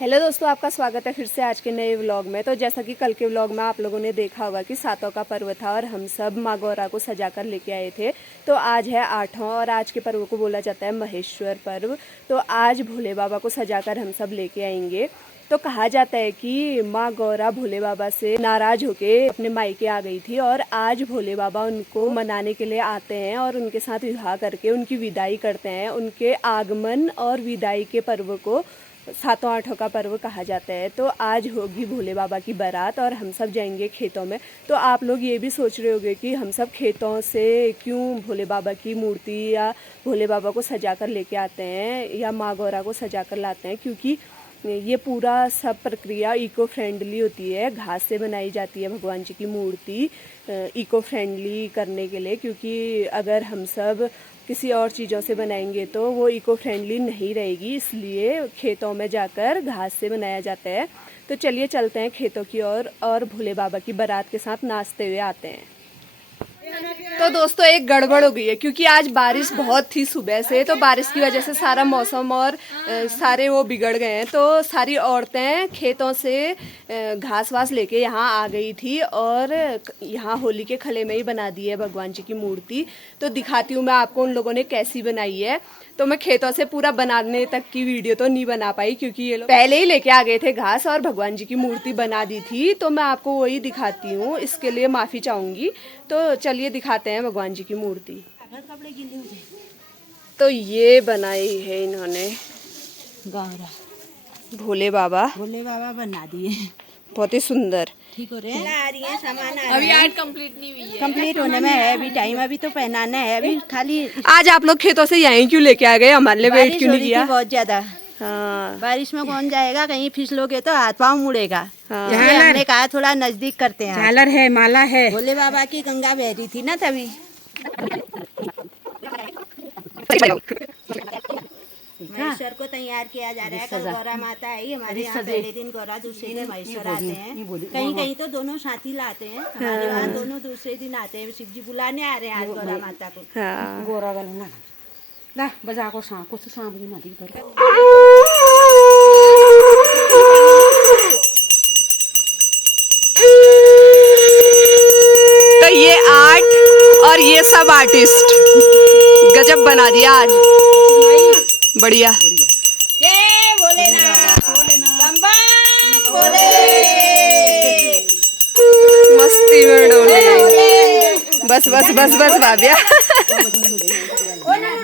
Hello दोस्तों, आपका स्वागत है फिर से आज के नए व्लॉग में। तो जैसा कि कल के व्लॉग में आप लोगों ने देखा होगा कि सातों का पर्व था और हम सब माँ गौरा को सजा कर लेके आए थे। तो आज है आठवां और आज के पर्व को बोला जाता है महेश्वर पर्व। तो आज भोले बाबा को सजा कर हम सब लेके आएंगे। तो कहा जाता है कि माँ गौरा भोले बाबा से नाराज होके अपने मायके आ गई थी और आज भोले बाबा उनको मनाने के लिए आते हैं और उनके साथ विवाह करके उनकी विदाई करते हैं। उनके आगमन और विदाई के पर्व को सातों आठों का पर्व कहा जाता है। तो आज होगी भोले बाबा की बारात और हम सब जाएंगे खेतों में। तो आप लोग ये भी सोच रहे होंगे कि हम सब खेतों से क्यों भोले बाबा की मूर्ति या भोले बाबा को सजा कर लेके आते हैं या माँ गौरा को सजा कर लाते हैं, क्योंकि ये पूरा सब प्रक्रिया इको फ्रेंडली होती है। घास से बनाई जाती है भगवान जी की मूर्ति इको फ्रेंडली करने के लिए, क्योंकि अगर हम सब किसी और चीज़ों से बनाएंगे तो वो इको फ्रेंडली नहीं रहेगी, इसलिए खेतों में जाकर घास से बनाया जाता है। तो चलिए चलते हैं खेतों की ओर और भोले बाबा की बारात के साथ नाचते हुए आते हैं। तो दोस्तों एक गड़बड़ हो गई है, क्योंकि आज बारिश बहुत थी सुबह से। तो बारिश की वजह से सारा मौसम और सारे वो बिगड़ गए हैं। तो सारी औरतें खेतों से घास वास लेके यहाँ आ गई थी और यहाँ होली के खले में ही बना दी है भगवान जी की मूर्ति। तो दिखाती हूँ मैं आपको उन लोगों ने कैसी बनाई है। तो मैं खेतों से पूरा बनाने तक की वीडियो तो नहीं बना पाई, क्योंकि ये लोग पहले ही लेके आ गए थे घास और भगवान जी की मूर्ति बना दी थी। तो मैं आपको वही दिखाती हूँ, इसके लिए माफ़ी चाहूँगी। तो चलिए दिखाते हैं भगवान जी की मूर्ति। तो ये बनाई है इन्होंने गौरा भोले बाबा बना दिए, बहुत ही सुंदर। ठीक हो रहे हैं। सामान अभी आर्ट कंप्लीट नहीं हुई है, कंप्लीट होने में है अभी टाइम। अभी तो पहनाना है, अभी खाली। आज आप लोग खेतों से यहीं क्यों लेके आ गए? हमारे लिए वेट क्यों नहीं किया? बहुत ज्यादा हाँ, बारिश में कौन जाएगा, कहीं फिसलोगे तो हाथ पाँव मुड़ेगा। हाँ। इसलिए हमने कहा थोड़ा नजदीक करते हैं। झालर है, माला है। भोले बाबा की गंगा बह रही थी ना तभी। महेश्वर को तैयार किया जा रहा है। कल गौरा माता आई हमारे यहाँ, पहले दिन गौरा, दूसरे दिन महेश्वर आते हैं। कहीं कहीं तो दोनों साथी लाते हैं, हमारे वहाँ दोनों दूसरे दिन आते हैं। शिव जी बुलाने आ रहे हैं आज गौरा माता को। हाँ। गोरा वाला ना ला बजा को सांप को सांप भी ना दी कर। तो ये आर्ट और ये सब आर्टिस्ट गजब बना दिया आज। बढ़िया। जय भोलेनाथ, बम बम भोले। मस्ती में डोले। बस बस बस बस भाभ्या।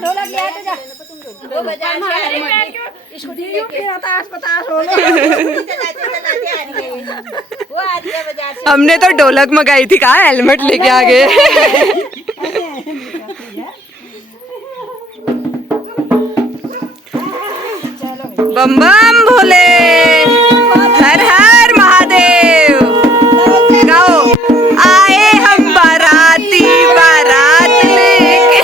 ढोलक ले आते जा। वो बाजार से आ रही है। इसको दियो फिर ताश को ताश हो लो। चलाते चलाते आ रही है। वो आ रही है बाजार से। हमने तो ढोलक मंगाई थी, कहा हेलमेट लेके आ गए। बम बम भोले, हर हर महादेव। गाओ, आए हम बाराती बारात लेके,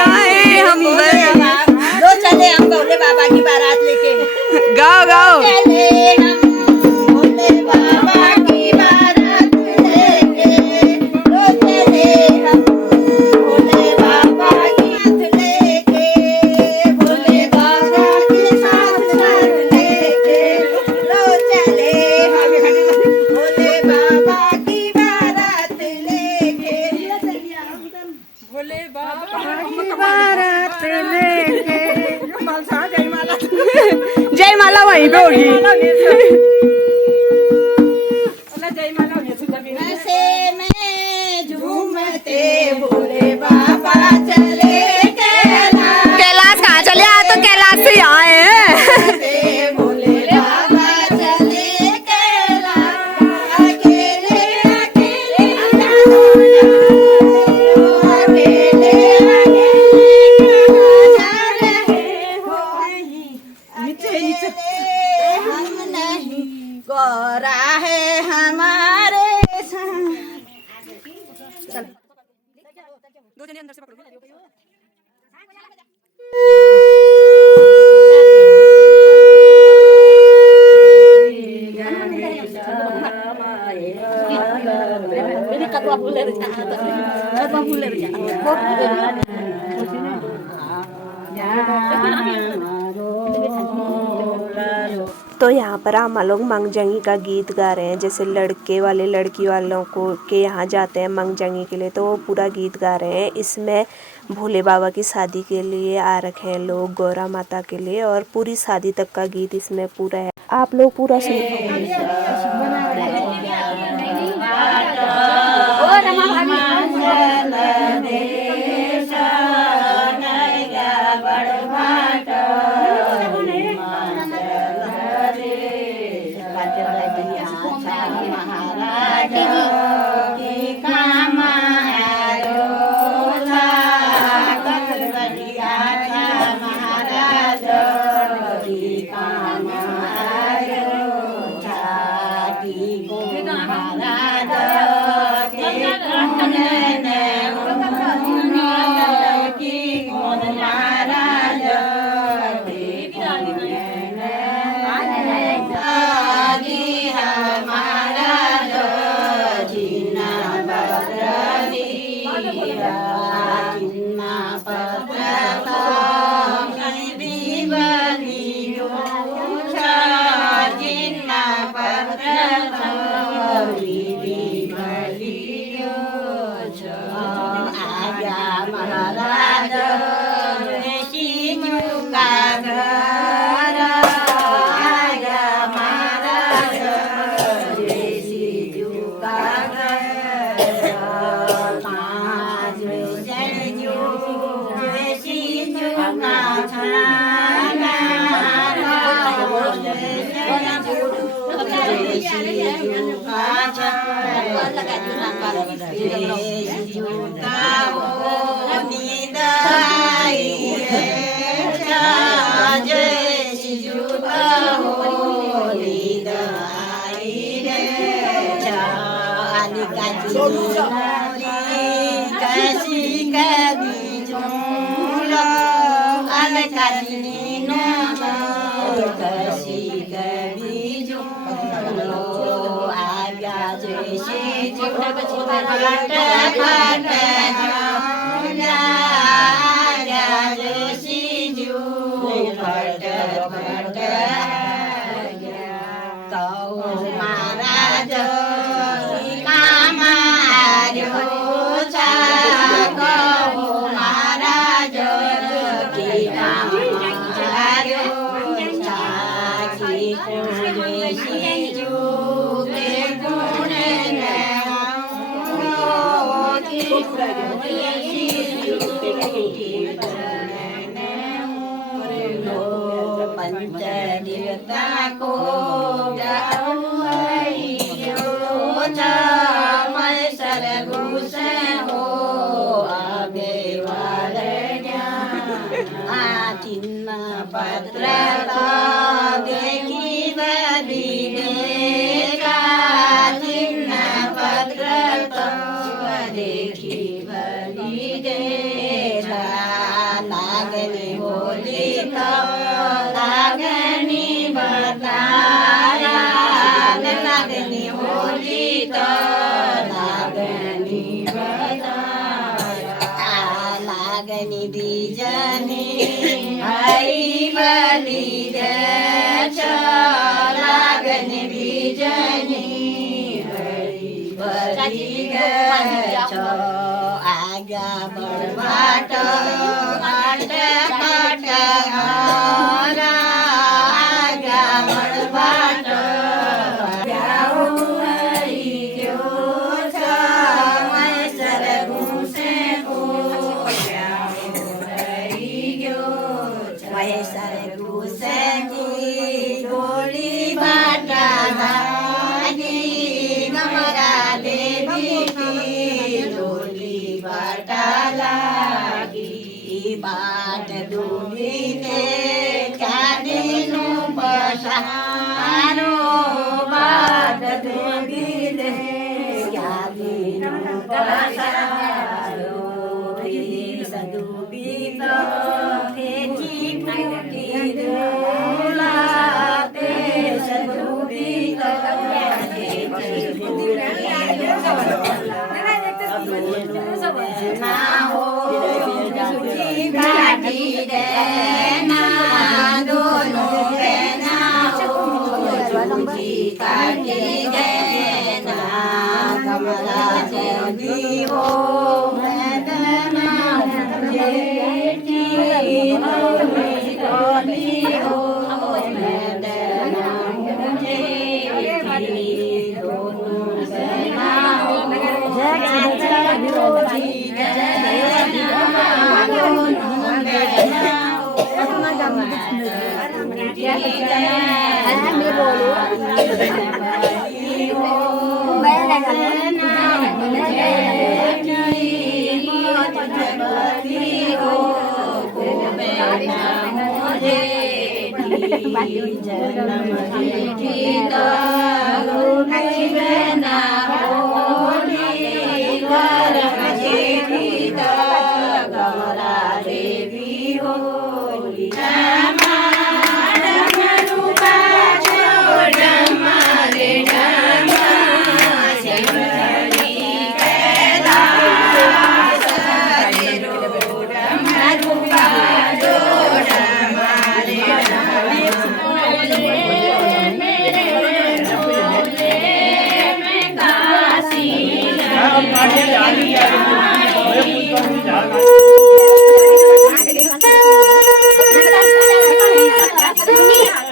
आए हम लो चले हम भोले बाबा की बारात लेके। गाओ गाओ। चले हम भोले बाबा की बारात लेके। लो चले हम भोले बाबा की साथ लेके। भोले बाबा की साथ लेके। लो चले हम भोले बाबा की बारात लेके। भोले बाबा की बारात लेके। जय माला वहीं पे होगी। नशे में झूमते भोले बाबा चले कैलाश। कैलाश कहाँ चले? आज तो कैलाश से यहाँ आए हैं। भोले बाबा चले कैलाश। अकेले अकेले अकेले जा रहे हो। अकेले हम नहीं, गौरा है हमारे संग। दो जने अंदर से पकड़ो। तो यहाँ पर हम लोग मंगजंगी का गीत गा रहे हैं। जैसे लड़के वाले लड़की वालों को के यहाँ जाते हैं मंगजंगी के लिए, तो वो पूरा गीत गा रहे हैं। इसमें भोले बाबा की शादी के लिए आ रखे हैं लोग, गौरा माता के लिए, और पूरी शादी तक का गीत इसमें पूरा है। आप लोग पूरा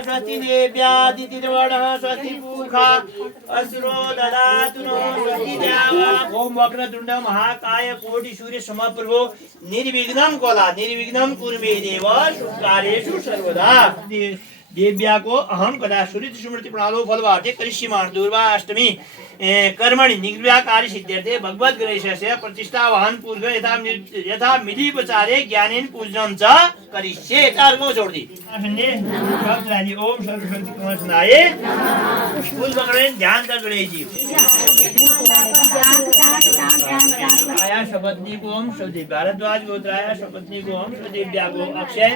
स्वस्ति देव्यादितिर्वणः स्वस्ति पूषा असुरो ददातु नो स्वस्ति देव ओम वक्रतुंड महाकाय कोटि सूर्य समप्रभो निर्विघ्नं कोला निर्विघ्नं कुर्मे देव कार्येषु सर्वदा देव्या को अहम कदा सुरित स्मृति प्रणालो फलवार्थे करिष्यमाण दुर्वा अष्टमी कर्मणि निग्रहकारी सिद्ध्यर्थे भगवद गणेशस्य प्रतिष्ठावाहन पूर्व यथा मिलीपचारे ज्ञानेन पूजनं च करिष्ये तारको छोड़ दी शब्द ओम सर्वशक्ति कमलनाये फूल पकड़े ध्यान कर गणेश जी आया शपथनी को ओम शब्द भारद्वाज गोत्राया शपथनी को ओम दिव्या को अक्षय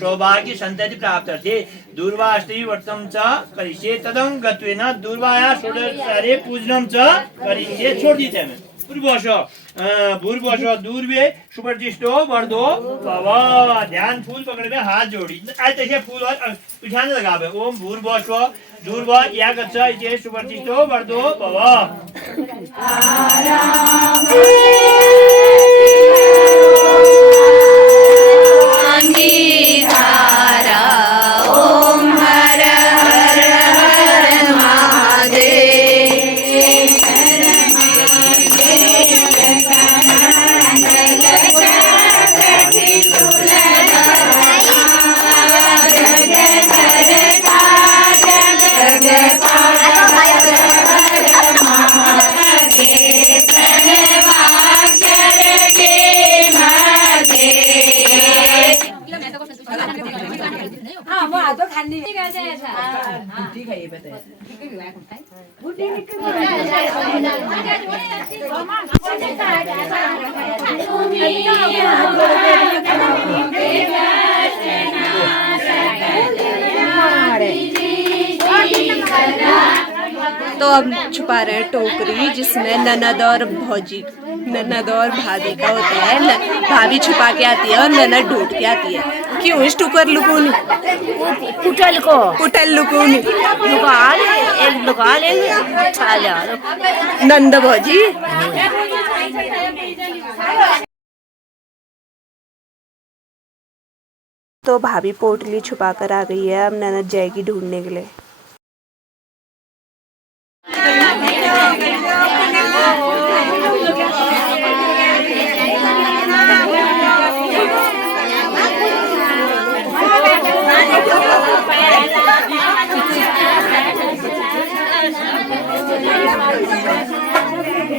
सौभाग्य संतति प्राप्त अर्थे दुर्वाष्टमी व्रतम च करिष्ये तदं गत्वेन दुर्वाया षोडशारे पूजनं च करिष्ये छोड़ दी थे भूर्भुवः दूर्वे सुप्रतिष्ठो वर्धो भव ध्यान फूल पकड़ में हाथ जोड़ी ऐसे फूल और ध्यान लगावे ओम भूर्भुवः दूर्वा या गच्छ इति सुप्रतिष्ठो वर्धो भव तो अब छुपा रहे हैं टोकरी जिसमें ननद और भौजी ननद और भाभी का होता है। भाभी छुपा के आती है और ननद ढूंढ के आती है। क्यों इस टुकर लुकूनी कुटल लुकूनी नंद भौजी तो भाभी पोटली छुपा कर आ गई है। अब ननद जाएगी ढूंढने के लिए।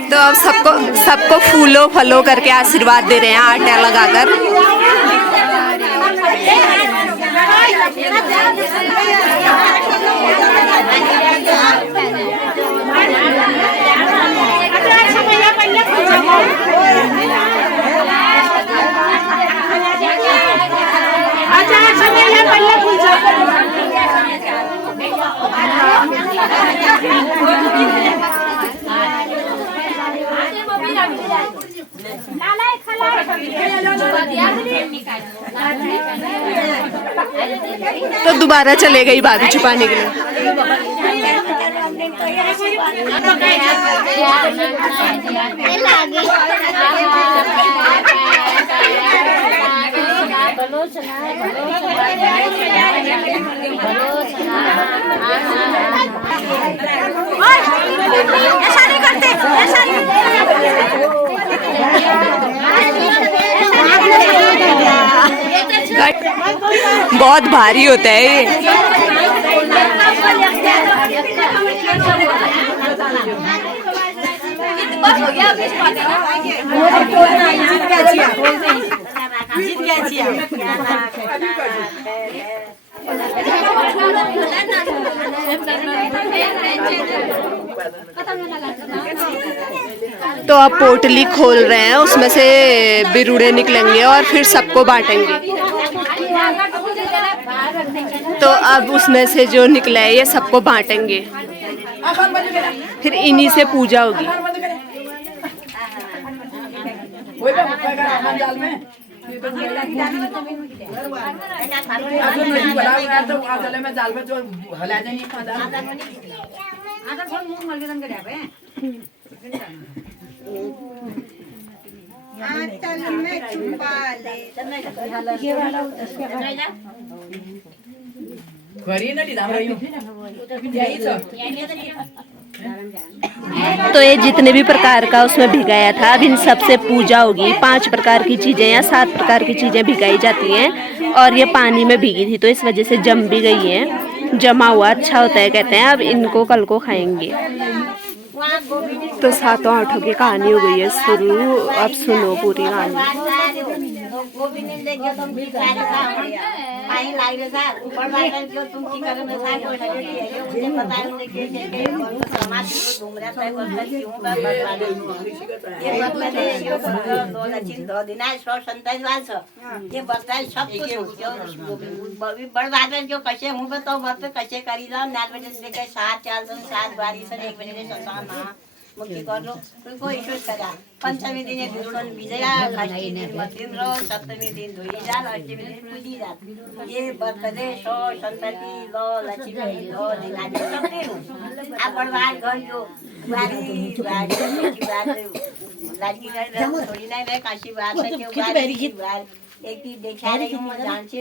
तो अब सबको फूलों फलों करके आशीर्वाद दे रहे हैं आटा लगाकर। तो दोबारा चले गई भाभी छुपाने के लिए। ऐसा नहीं करते, ऐसा बहुत भारी होता है ये। तो अब पोटली खोल रहे हैं, उसमें से बिरुड़े निकलेंगे और फिर सबको बांटेंगे। तो अब उसमें से जो निकला है ये सबको बांटेंगे, फिर इन्हीं से पूजा होगी। तो ये जितने भी प्रकार का उसमें भिगाया था, अब इन सब से पूजा होगी। 5 प्रकार की चीजें या 7 प्रकार की चीजें भिगाई जाती हैं और ये पानी में भीगी थी तो इस वजह से जम भी गई है। जमा हुआ अच्छा होता है कहते हैं। अब इनको कल को खाएंगे। तो 7 आठों की कहानी हो गई है शुरू। अब सुनो पूरी कहानी। जो कसे हूँ तो कसे करी जाओ 9 बजे से लेकर 7 बारी से 1 बजे मुक्ति कर लो उनको ईश्वर करा। पंचमी दिन बिरुड़न विजया, षष्ठी दिन मध्य सप्तमी दिन धोई जाल, अष्टमी दिन पूजी जाल। ये बर्थडे शो संतति लो लक्ष्मी लो दिलाने सब दिन आप बड़वार घर जो बारी लाडकी घर थोड़ी नहीं रहे काशी बात है क्यों बारी एक दिन देखा रही हूँ जान से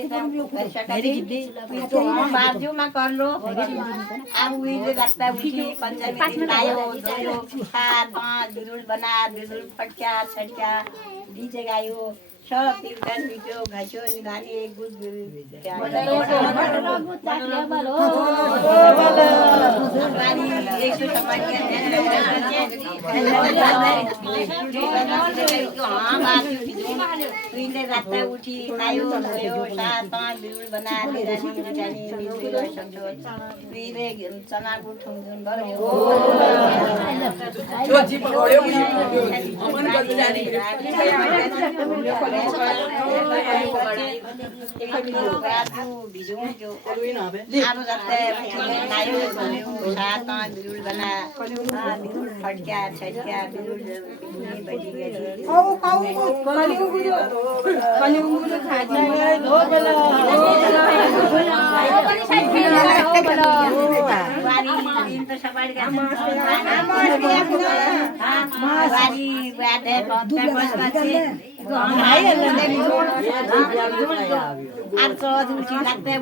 तो बाजू में कर लो। अब उसे लगता है उसी पंचमी दिन लायो 2 4 5 बिरुड़ बना बिरुड़ फटका छटका डीजे गायो सब कीर्तन वीडियो घासो निगानी एक गुड क्या एक तो समझ के रात उठी नायो 7 5 बिरुड़ बना तेरा जानी मिलते समझो पीले चना को ठुंगन भरो जो जी पकड़े अमन कर जानी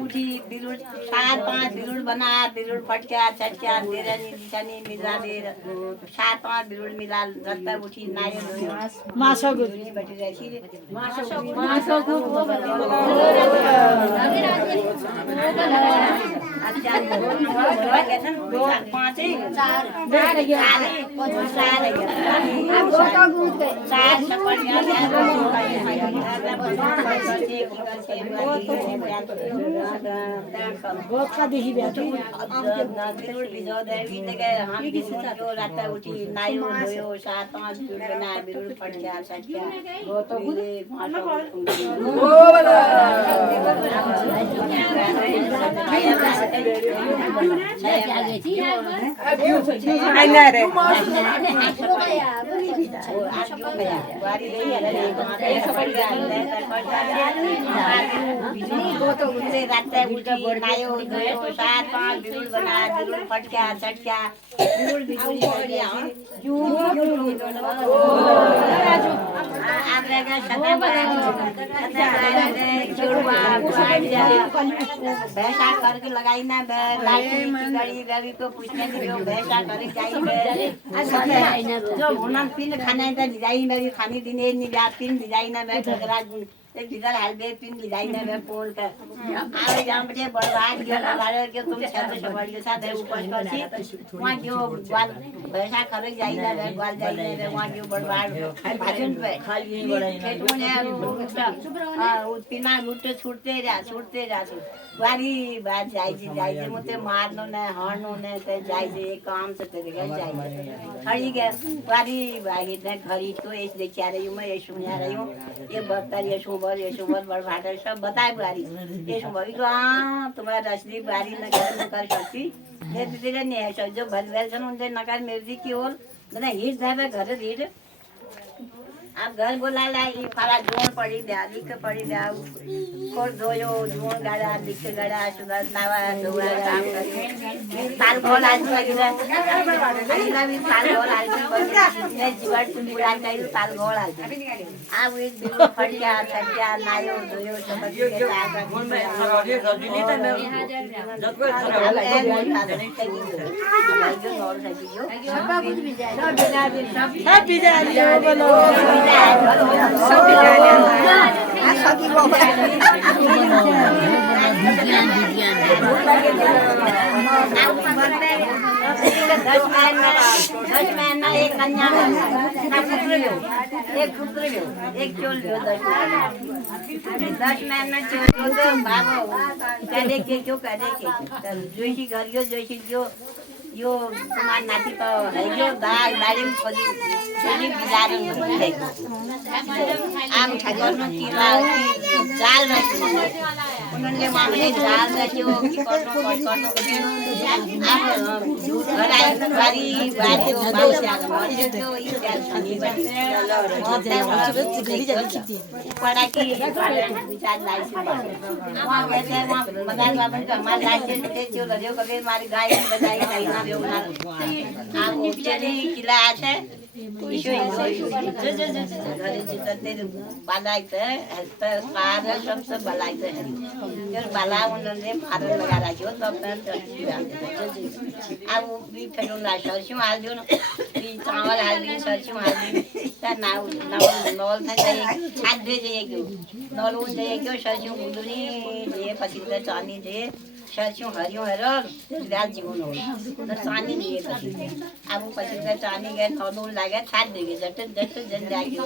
उठी बिरुड़ 4 5 बिरुड़ बना बिरुड़ फटका छटका देरनी निशानी मिला दे 4 5 बिरुड़ मिला रत्ता उठी नारियल मासो गुनी बैठी रही मासो को अच्छा 5 उठी नायो 7 5 बना बिरुड़ फट गया सच गया भैंसा करके लगाई ना गड़ी को पूछने भैंसा करके जाई जो उन्हें पिन खाना है डिजाइन में खाने दिने नहीं पिन डिजाइन में घगरा एक डिजाइन हल्दे पिन डिजाइन में पोल का आवे जाम बजे बर्बाद गया लारे के तुम छत से बड़ी के साथ है ऊपर करती वहां जो ग्वाल भैंसा करके जाई ना ग्वाल जाई ना वहां जो बर्बाद भाजन पे खाली नहीं बड़ा हां वो पिना लूटे छूटते जा बारी बात जाई मुते मारनो ने हरनो ने ते जाई काम से तेरे गए जाई खड़ी गए बारी बागी ने घड़ी तो इस देखा रही हूं मैं ये सुना रही हूं ये बत्तर ये सुबर बड़भाटा सब बताए बारी ये सुबरी को हां तुम्हारा रसली बारी न कर सकती ये तेरे ने है जो भलवेल सन उनसे नकार मेरी की ओर ना हिट धाबे घर हिट आप घर बोला ला ये फारा जोन पड़ी दे लिख पड़ी दे कोर दोयो जोन गाड़ा लिख गाड़ा सुधार नावा दोवा काम करके साल गोल आज लगी है अगला भी साल गोल आज ने जीवन तुम बुला चाहिए साल गोल आज आप एक दिन फट गया थक गया नायो दोयो सब के साथ फोन में खराबी रजनी तो मैं जब कोई खराब सब बिजा बोलो सब दस महीना एक कन्या एक पुत्र एक चोल 10 महीना चोल बाबू करे के क्यों करे के जोशी घरियो जोशी यो तुम्हारी नाती तो है जो दाड़ी में खोली बिजारी है आम ठाकुर ने किला जाल में उन्होंने मामले जाल में जो की करनो आप घराई बारी बारी बात से जो ये छनी बैठे पड़ा की विचार लाई से वहां गए थे वहां मदान बाबा का हमारा लाइसेंस थे जो रजो कभी हमारी गाय नहीं बजाई नहीं ना आप चले किला है ईशो तेरे बालाइते हेल्प पार सब बालाइते हैं फिर बाला उन्होंने फार लगा रखी हो तब अब भी फिर उन्हें सरसों हाल दियो ना चावल हाल दी सरसों हाल दी नाव नॉल था जाइए छाट दे जाइए क्यों नॉल उन जाइए क्यों सरसों गुदरी जाइए पसीने चानी जाइए सरसों हरियों हरो दाल जीवन हो तो चानी जाइए पसीने अब वो पसीने चानी गए नॉल लगे छाट देंगे जट जन जाएगी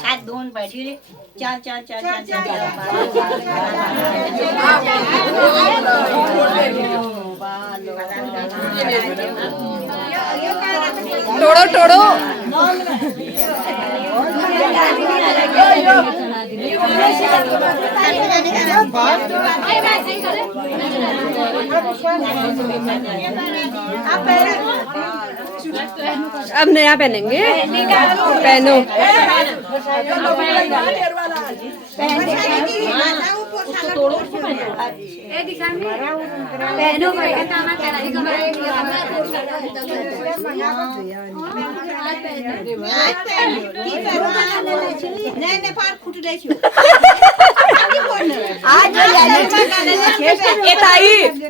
छाट दोन बैठी चार टोड़ो अब नया पहनेंगे पहनो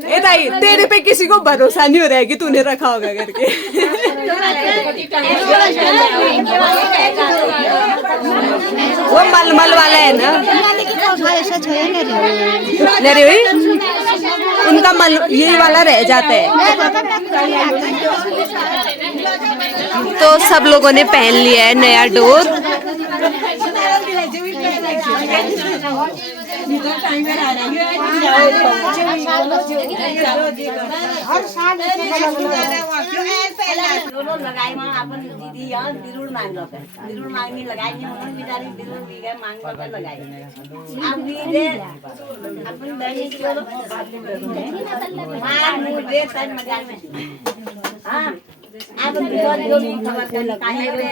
ए ताई तेरे पे किसी को भरोसा नहीं हो रहा है कि तूने रखा होगा करके वो मलमल वाला है ना ले रही हुई उनका मल यही वाला रह जाता है तो सब लोगों ने पहन लिया है नया डोर दोनों लगाई मां अपन दीदी यार बिरुड़ मांग लो बिरुड़ मांगनी लगाई नहीं बेचारी बिरुड़ भी गए मांग लो लगाई अब भी दे अपन बहनी चलो मां मुंह दे तन मजा में हां अब किशोर जो भी खबर कर काहे रे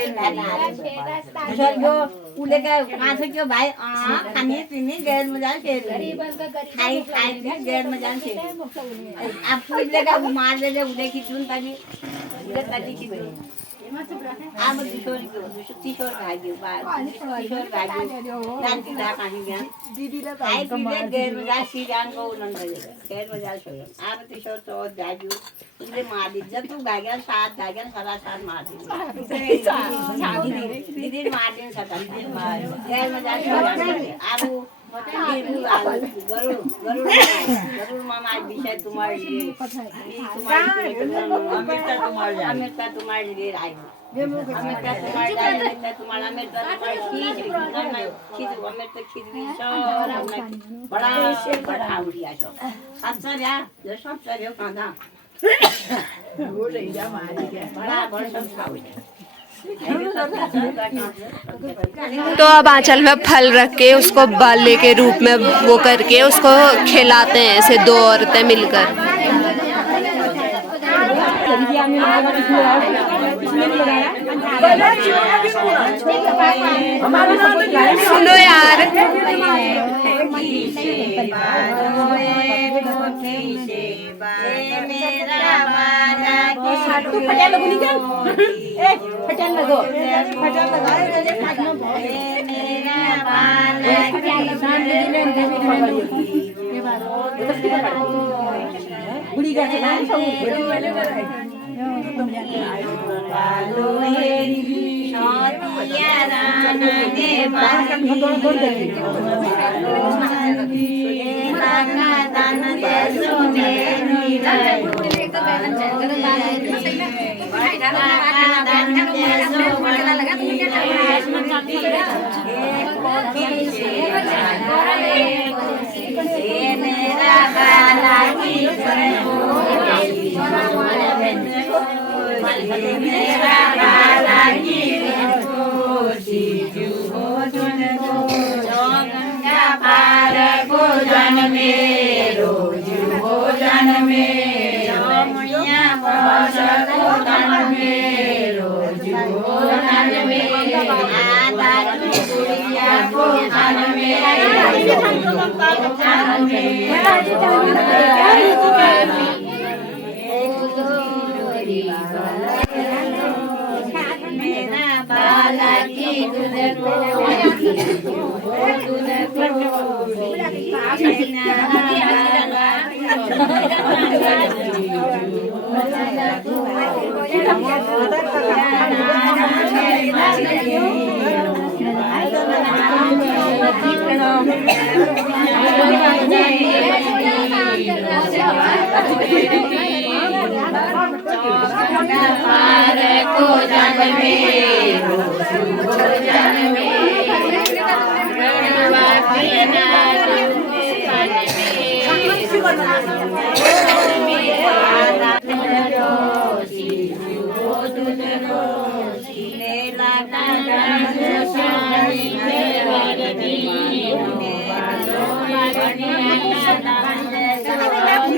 किशोर जो उले का कहां से क्यों भाई खाने पीने गैर में जान से खाई खाई गैर में जान से अब उले का मार दे उले की चुन ताजी उले ताजी की अब किशोर भाई जानती था कहां गया दीदी ला भाई गैर में जा सी जान को उलन गैर में जा सो अब किशोर तो जाजू उले मार दी जब तू भाग्या साथ भाग्या सारा साथ मार दी दीदी मार दिन सता गैर में जा अब गरुड़ मामा विषय तुम्हारे लिए अमृता तुम्हारे लिए आई अमृता तुम्हारा अमृता बड़ा बड़ा उड़िया सब सरिया जो सब सरियो कांदा बड़ा बड़ा सब खाओ। तो अब आंचल में फल रख के उसको बाले के रूप में वो करके उसको खिलाते हैं ऐसे दो औरतें मिलकर। सुनो यार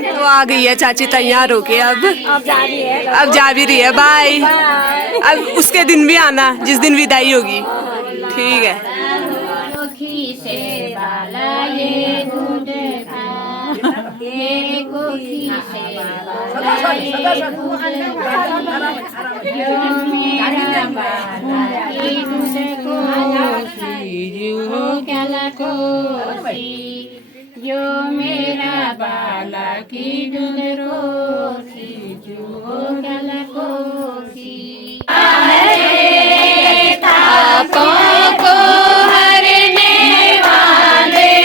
तो आ गई है चाची तैयार होके अब जा भी रही है। बाय। अब उसके दिन भी आना जिस दिन विदाई होगी। ठीक है। यो मेरा बाला की दूध रोसी जो गला कोसी तापों को हरने वाले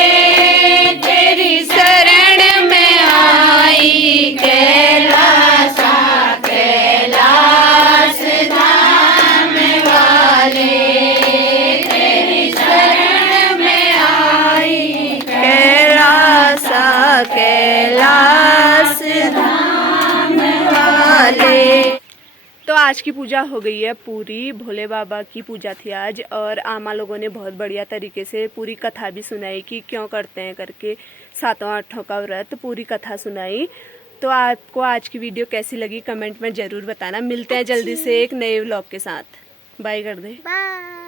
तेरी शरण में आई कैलासा कैलाश धाम वाले तेरी शरण में आई कैलाश धाम वाले। तो आज की पूजा हो गई है पूरी। भोले बाबा की पूजा थी आज और आमा लोगों ने बहुत बढ़िया तरीके से पूरी कथा भी सुनाई कि क्यों करते हैं करके, 7 आठों का व्रत पूरी कथा सुनाई। तो आपको आज की वीडियो कैसी लगी कमेंट में ज़रूर बताना। मिलते हैं जल्दी से एक नए व्लॉग के साथ। बाय कर दे। बाय।